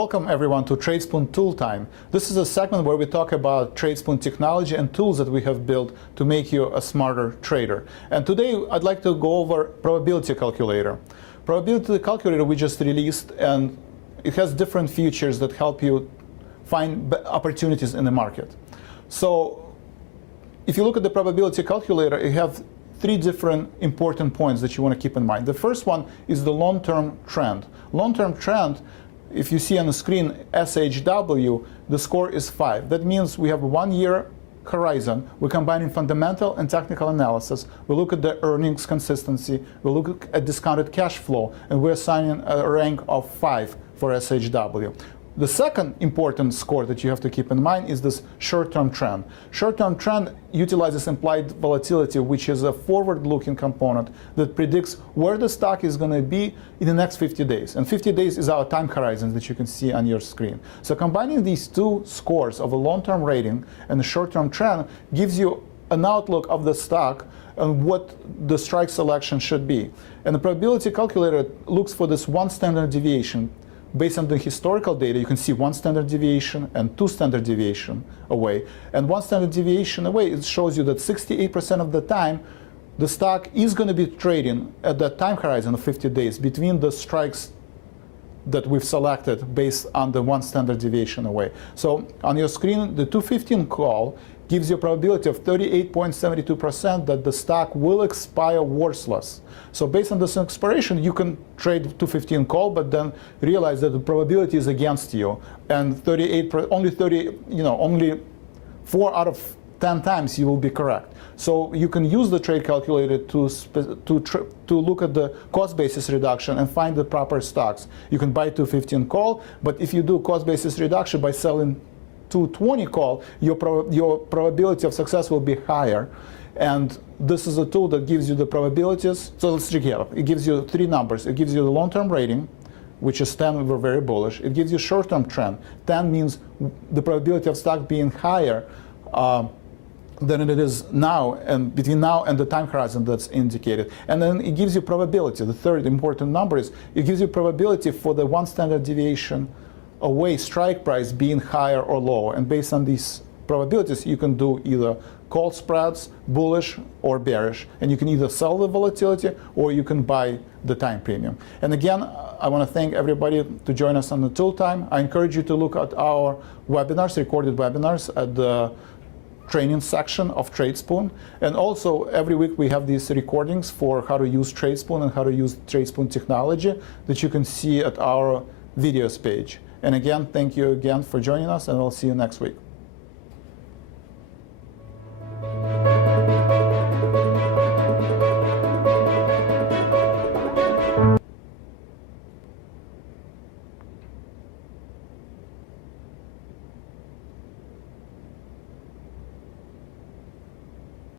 Welcome everyone to Tradespoon Tool Time. This is a segment where we talk about Tradespoon technology and tools that we have built to make you a smarter trader. And today I'd like to go over probability calculator. Probability calculator we just released, and it has different features that help you find opportunities in the market. So if you look at the probability calculator, you have three different important points that you want to keep in mind. The first one is the long-term trend. Long-term trend, if you see on the screen SHW, the score is 5. That means we have a 1-year horizon. We're combining fundamental and technical analysis. We look at the earnings consistency. We look at discounted cash flow, and we're assigning a rank of 5 for SHW. The second important score that you have to keep in mind is this short-term trend. Short-term trend utilizes implied volatility, which is a forward-looking component that predicts where the stock is going to be in the next 50 days. And 50 days is our time horizon that you can see on your screen. So combining these two scores of a long-term rating and a short-term trend gives you an outlook of the stock and what the strike selection should be. And the probability calculator looks for this one standard deviation. Based on the historical data, you can see 1 standard deviation and 2 standard deviation away. And 1 standard deviation away, it shows you that 68% of the time, the stock is going to be trading at that time horizon of 50 days between the strikes that we've selected based on the 1 standard deviation away. So on your screen, the 215 call gives you a probability of 38.72% that the stock will expire worthless. So based on this expiration, you can trade 215 call, but then realize that the probability is against you, and only 4 out of 10 times you will be correct. So you can use the trade calculator to look at the cost basis reduction and find the proper stocks. You can buy 215 call, but if you do cost basis reduction by selling 220 call, your probability of success will be higher. And this is a tool that gives you the probabilities. So let's recap. It gives you 3 numbers. It gives you the long-term rating, which is 10, we're very bullish. It gives you short-term trend. 10 means the probability of stock being higher than it is now, and between now and the time horizon that's indicated. And then it gives you probability. The third important number is it gives you probability for the 1 standard deviation away strike price being higher or lower. And based on these probabilities, you can do either call spreads, bullish or bearish. And you can either sell the volatility or you can buy the time premium. And again, I want to thank everybody to join us on the Tool Time. I encourage you to look at our webinars, recorded webinars at the training section of Tradespoon. And also every week we have these recordings for how to use Tradespoon and how to use Tradespoon technology that you can see at our videos page. And again, thank you again for joining us, and I'll see you next week.